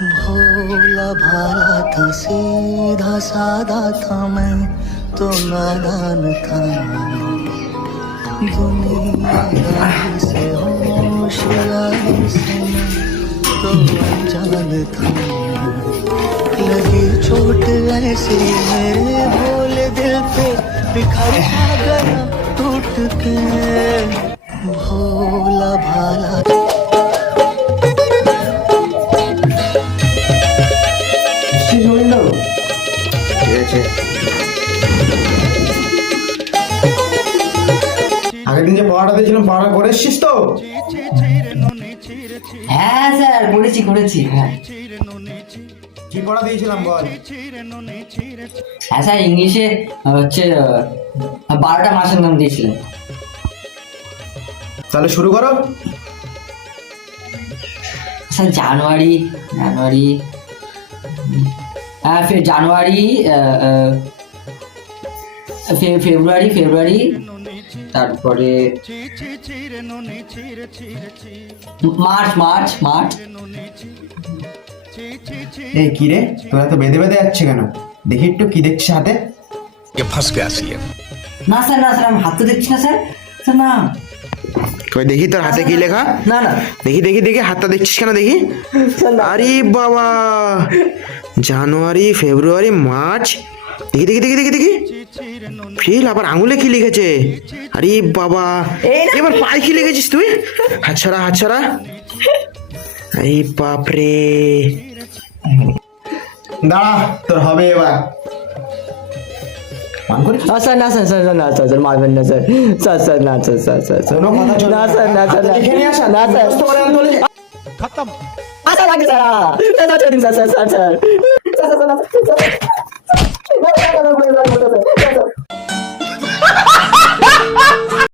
भोला भाला था सीधा सादा था मैं तो नादान था दुनियादारी से होशियारी से मैं तो अनजान था लगी चोट ऐसी मेरे भोले दिल पे बिखर गया टूट के भोला भाला আগের দিন যে পড়াটা দিয়েছিলাম পড়া করে এসছিস তো? হ্যাঁ স্যার করেছি হ্যাঁ। কি পড়া দিয়েছিলাম বল? হ্যাঁ স্যার ইংলিশে হচ্ছে 12টা মাসের নাম দিয়েছিলেন। তাহলে শুরু করো। স্যার জানুয়ারি ফেব্রুয়ারি তারপরে মার্চ। এই কি রে তোরা তো বেঁধে বেঁধে যাচ্ছে কেন? দেখি একটু কি দেখছিস হাতে? না স্যার আমি হাত তো দেখছি না স্যার না। কই দেখি তোর হাতে কি লেখা? না দেখি হাতটা দেখছিস কেন দেখি? আরে বাবা, জানুয়ারি ফেব্রুয়ারি মার্চ, দেখি ফিল আবার আঙুলে কি লিখেছে? আরে বাবা, এবার পায়ে কি লিখেছিস তুই? হাত ছাড়া। আরে বাপরে, দাঁড়া তোর হবে এবার। স্যার মারবেন না স্যার না স্যার কোনো কথা চলবে না স্যার না স্যার লিখে নিয়ে আসা না স্যার খতম। স্যার